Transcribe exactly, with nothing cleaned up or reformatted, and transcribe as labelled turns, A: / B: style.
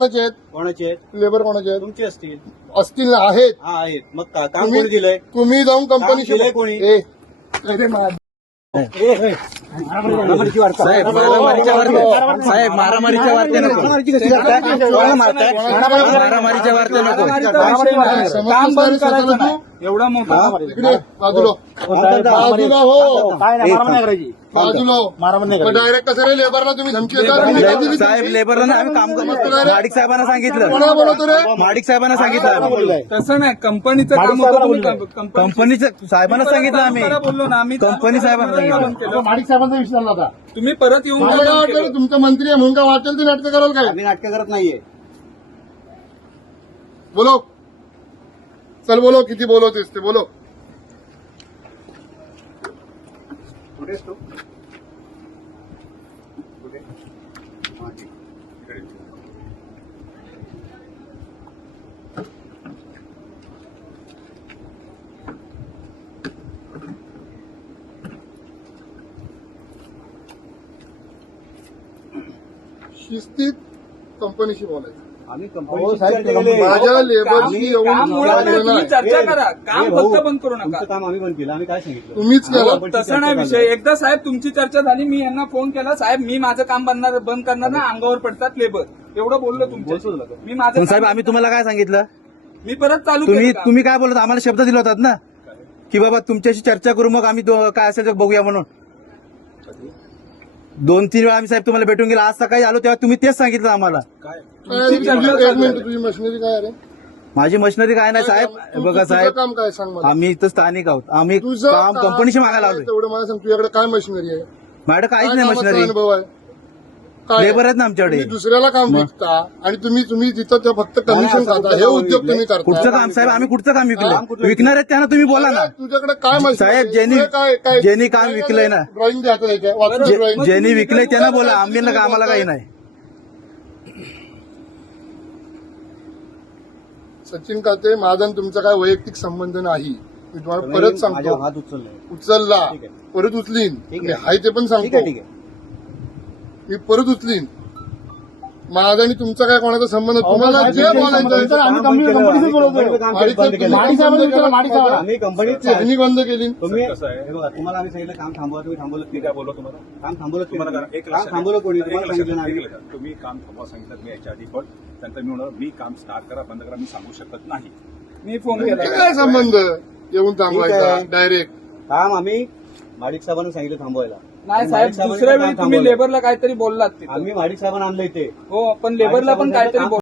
A: कोणाचे आहेत?
B: कोणाचे आहेत?
A: लेबर कोणाचे आहेत?
B: तुमचे असतील.
A: असतील ना, आहेत.
B: हा आहेत. मग का- काम
A: तुम्ही-
B: कोणी दिलंय?
A: तुम्ही जाऊन
B: काम
A: कंपनीशी
B: दिलंय कोणी?
A: ए, अरे मा-
B: मारामारीची वार्ता.
C: साहेब मारामारीच्या वार्ते साहेब मारामारीच्या वार्ते नको
B: मारामारीची कशी करताय? कोणाला मारताय?
C: मारामारीच्या वार्ते नको
A: काम बंद करायचं तू?
D: एवढा मोठा
A: इकडे बाजूला बाजूला हो
B: काय नाही, मारामारी नाही करायची.
A: बाजूला हो.
B: मारामारी नाही
A: मग
B: करायची.
A: डायरेक्ट कसं रे लेबरला तुम्ही धमकी देता? तुम्ही काय दिली?
C: साहेब लेबरला आम्ही काम करतो माडिक साहेबांना सांगितलं
A: कोणाला बोलवतो रे?
C: माडिक साहेबांना सांगितलं
D: तसं नाही, कंपनीचं काम
B: माडिक
D: होतं,
B: साहेबांना
D: तुम्ही
B: बोललोय.
D: कंप- कंपनी-
C: कंपनीचं साहेबांना सांगितलं आम्ही
D: जरा बोललो ना आम्ही.
C: कंपनी साहेबांना
D: बंद
C: सांगितलं.
D: केलं.
B: माडिक साहेबांचा विषय झाला होता.
D: तुम्ही परत येऊन
A: मला काय
D: बंद
A: वाटलं रे,
D: केलं.
A: तुमचा मंत्री आहे म्हणून काय वाटेल ते नाटकं कराल काय?
B: आम्ही नाटकं करत नाहीये.
A: बोलो चल, बोलो किती बोलवतेस ते बोलो.
B: कुठेस तू? कुठे? हा, ठीक. इकडे.
A: शिस्तीत कंपनीशी बोलायचं.
B: आम्ही
A: हो,
B: कंपनीची
A: साहेब,
B: चर्चा केली.
A: माझ्या
D: काम-
A: लेबरशी येऊन
D: काम मुळात नाही,
A: बोलायला
D: तुम्ही
A: नाही.
D: चर्चा करा.
B: ए,
D: काम
B: भाऊ,
D: फक्त बंद करू
B: तुमचं
D: नका.
B: काम आम्ही बंद केलं. आम्ही काय सांगितलं?
A: तुम्हीच केलं.
B: हो, पण-
D: तसं नाही विषय. एकदा साहेब तुमची चर्चा झाली, मी यांना फोन केला, साहेब मी माझं काम बनणार बंद करणार ना, अंगावर पडतात लेबर, एवढं बोललो तुमच्या. मी माझं
C: पण साहेब
D: काम-
C: आम्ही तुम्हाला काय सांगितलं
D: मी परत चालू
C: तुम्ही
D: केलं काम.
C: तुम्ही काय बोलत आम्हाला शब्द दिला होतात ना की बाबा तुमच्याशी चर्चा करू मग आम्ही दो- काय असेल ते बघूया म्हणून. दोन तीन वेळा आम्ही साहेब तुम्हाला भेटून गेला. आज सकाळी आलो तेव्हा तुम्ही तेच सांगितलं आम्हाला.
A: काय रे, तुझी- एक मिनिट, तुझी मशिनरी काय रे?
C: माझी मशिनरी काय नाही साहेब.
A: तू-
C: बघा
A: तुझं
C: साहेब
A: काम काय सांग मला.
C: आम्ही इथं स्थानिक आहोत. आम्ही
A: तुझं
C: काम
A: काम
C: कंपनीशी मागायला
A: काय
C: आलोय.
A: तेवढं मला सांग, तुझ्याकडे काय मशिनरी आहे?
C: माझ्याकडे काहीच
A: काय
C: नाही
A: कामाचा
C: मशिनरी.
A: अनुभव आहे? काय
C: लेबर आहेत ना आमच्याकडे.
A: तुम्ही दुसऱ्याला काम विकता आणि तुम्ही तुम्ही तिथं ते फक्त कमिशन
B: असं
A: खाता.
B: कुठं
A: हे
B: काम
A: उद्योग तुम्ही
B: विकलंय?
C: कुठचं
A: करता.
C: काम साहेब आम्ही कुठचं काम
B: काम
C: विकलं
B: कुठलं
C: विकणार आहेत त्यांना तुम्ही बोला ना.
A: तुझ्याकडे काय मशिनरी
C: साहेब,
A: आहे?
C: ज्यांनी-
A: तुझं काय- काय-
C: ज्यांनी काम विकलंय ना.
A: ड्रॉइंग द्या त्याच्या वाचून
C: जे-
A: ड्रॉइंग.
C: ज्यांनी विकलंय त्यांना बोला. आम्ही नका आम्हाला काही नाही.
A: सचिन काते, माझा आणि तुमचा काय वैयक्तिक संबंध नाही. मी तुम्हाला परत
B: माझ्या
A: सांगतो.
B: हात उचललाय.
A: उचलला
B: ठीक आहे.
A: परत उचलीन.
B: ठीक
A: मी
B: आहे.
A: हाय ते पण
B: ठीक आहे,
A: सांगतो.
B: ठीक आहे.
A: मी परत उचलीन. माझा आणि तुमचा काय कोणाचा संबंध तुम्हाला
B: साहेब,
A: जे
B: तुमच्या
A: बोलायचं
B: संबंधाचं
A: आहे,
B: आम्ही कंपनी- कंपनीचं बोलवतोय.
A: माडिक साहेब,
B: माडिक साहेब
A: तुम्ही
B: बंद
A: केलं.
B: आम्ही कंपनीत
A: त्यांनी बंद केली.
B: तुम्ही
E: कसं आहे?
B: हे बघा, तुम्हाला आम्ही सांगितलं काम थांबवा, तुम्ही थांबवलं
E: मी काय बोललो तुम्हाला
B: काम थांबवलं
E: तुम्हाला
B: तुम्हाला
E: करा. एक
B: काम
E: लक्षात
B: थांबवलं कोणी
E: एक
B: तुम्हाला
E: लक्षात
B: सांगितलं ना
E: एक
B: आम्ही.
E: लक्षात. तुम्ही काम थांबवा सांगितलं मी याच्या आधी पण त्यानंतर मी म्हणलं मी काम स्टार्ट करा बंद करा मी सांगू शकत नाही.
D: मी फोन
A: हे
D: केला.
A: काय संबंध येऊन थांबवायचा
B: आहे.
A: डायरेक्ट?
B: काम आम्ही माडिक साहेबांना सांगितलं थांबवायला.
D: नाही साहेब,
B: माडिक साहेबांनी
D: दुसऱ्या
B: काम
D: वेळी तुम्ही
B: थांबवलं.
D: लेबरला काहीतरी बोललात तिथं.
B: आम्ही माडिक साहेबांना आणलं इथे.
D: हो, पण लेबरला पण
B: माडिक
D: काहीतरी
B: साहेबांचं
D: बोल